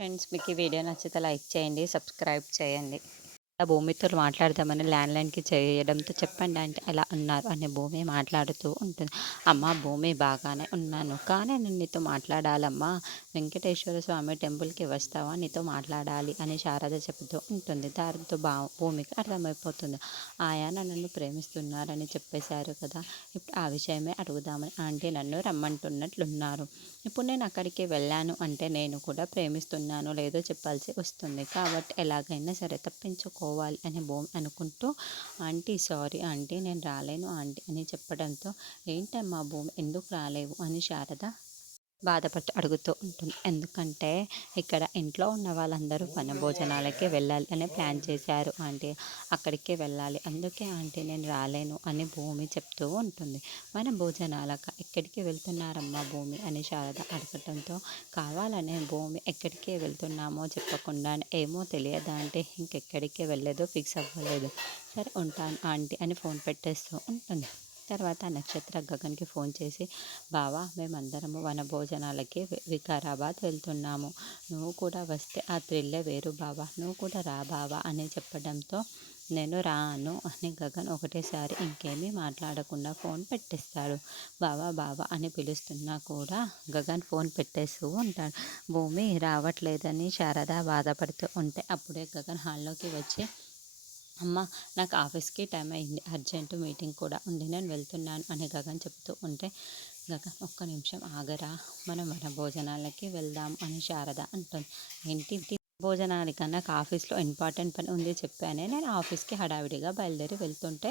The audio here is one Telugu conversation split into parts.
ఫ్రెండ్స్, మీకు ఈ వీడియో నచ్చితే లైక్ చేయండి, సబ్స్క్రైబ్ చేయండి. భూమితో మాట్లాడదామని ల్యాండ్లైన్కి చేయడంతో చెప్పండి అంటే ఎలా ఉన్నారు అని భూమి మాట్లాడుతూ ఉంటుంది. అమ్మ భూమి బాగానే ఉన్నాను, కానీ నేను నీతో మాట్లాడాలమ్మా. వెంకటేశ్వర స్వామి టెంపుల్కి వస్తావా, నీతో మాట్లాడాలి అని శారద చెబుతూ ఉంటుంది. దాంతో భూమికి అర్థమైపోతుంది. ఆయన నన్ను ప్రేమిస్తున్నారని చెప్పేశారు కదా, ఇప్పుడు ఆ విషయమే అడుగుదామని ఆంటీ నన్ను రమ్మంటున్నట్లున్నారు. ఇప్పుడు నేను అక్కడికి వెళ్ళాను అంటే నేను కూడా ప్రేమిస్తున్నానో లేదో చెప్పాల్సి వస్తుంది. కాబట్టి ఎలాగైనా సరే తప్పించుకోవాలి అని భూమి అనుకుంటూ, ఆంటీ సారీ ఆంటీ, నేను రాలేను ఆంటీ అని చెప్పడంతో, ఏంటమ్మా భూమి ఎందుకు రాలేవు అని శారద బాధపడుతూ అడుగుతూ ఉంటుంది. ఎందుకంటే ఇక్కడ ఇంట్లో ఉన్న వాళ్ళందరూ వనభోజనాలకే వెళ్ళాలి అని ప్లాన్ చేశారు ఆంటీ. అక్కడికే వెళ్ళాలి, అందుకే ఆంటీ నేను రాలేను అని భూమి చెప్తూ ఉంటుంది. వనభోజనాలక ఎక్కడికి వెళ్తున్నారమ్మా భూమి అని శారద అడగటంతో, కావాలనే భూమి ఎక్కడికి వెళ్తున్నామో చెప్పకుండా, ఏమో తెలియదా అంటే ఇంకెక్కడికి వెళ్ళలేదు, ఫిక్స్ అవ్వలేదు, సరే ఉంటాను ఆంటీ అని ఫోన్ పెట్టేస్తూ ఉంటుంది. తర్వాత నక్షత్ర గగన్కి ఫోన్ చేసి, బావా మేమందరము వనభోజనాలకి వికారాబాద్ వెళ్తున్నాము, నువ్వు కూడా వస్తే ఆ థ్రిల్లే వేరు బావా, నువ్వు కూడా రా బావా అని చెప్పడంతో, నేను రాను అని గగన్ ఒకటేసారి ఇంకేమీ మాట్లాడకుండా ఫోన్ పెట్టేస్తాడు. బావా బావా అని పిలుస్తున్నా కూడా గగన్ ఫోన్ పెట్టేస్తూ ఉంటాడు. భూమి రావట్లేదని శారద బాధపడుతూ ఉంటే అప్పుడే గగన్ హాల్లోకి వచ్చి, అమ్మ నాకు ఆఫీస్కి టైం అయింది, అర్జెంటు మీటింగ్ కూడా ఉంది, నేను వెళ్తున్నాను అని గగన్ చెప్తూ ఉంటే, గగన్ ఒక్క నిమిషం ఆగరా, మనం మన భోజనాలకి వెళ్దాం అని శారద అంటుంది. ఏంటి భోజనానికన్నా నాకు ఆఫీస్లో ఇంపార్టెంట్ పని ఉంది చెప్పానే, నేను ఆఫీస్కి హడావిడిగా బయలుదేరి వెళ్తుంటే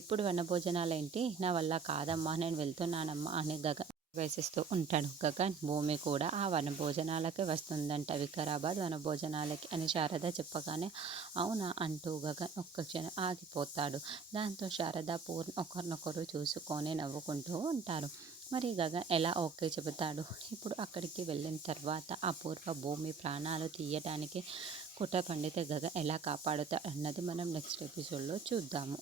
ఇప్పుడు వన భోజనాలు ఏంటి, నా వల్ల కాదమ్మా నేను వెళ్తున్నానమ్మా అని గగన్ వేసిస్తూ ఉంటాడు. గగన్ భూమి కూడా ఆ వనభోజనాలకి వస్తుందంట, వికారాబాద్ వనభోజనాలకి అని శారద చెప్పగానే, అవునా అంటూ గగన్ ఒక్క క్షణం ఆగిపోతాడు. దాంతో శారద పూర్ణ ఒకరినొకరు చూసుకొని నవ్వుకుంటూ ఉంటారు. మరి గగన్ ఎలా ఓకే చెబుతాడు? ఇప్పుడు అక్కడికి వెళ్ళిన తర్వాత అపూర్వ భూమి ప్రాణాలు తీయడానికి కుట్ర పండితే గగన్ ఎలా కాపాడుతాడు అన్నది మనం నెక్స్ట్ ఎపిసోడ్లో చూద్దాము.